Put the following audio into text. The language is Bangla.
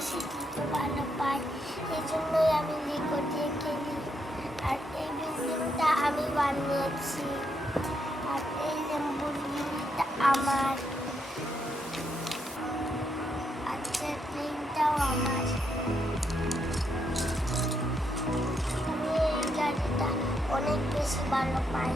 বেশি দিতে ভালো পাই, এই জন্যই আমি লিগো দিয়ে খেলি। আর এই বিল্ডিংটা আমি বানিয়েছি, আর এই ল্যাম্বরগিনিটা আমার, আর প্লেনটাও আমার। আমি এই গাড়িটা অনেক বেশি ভালো পাই।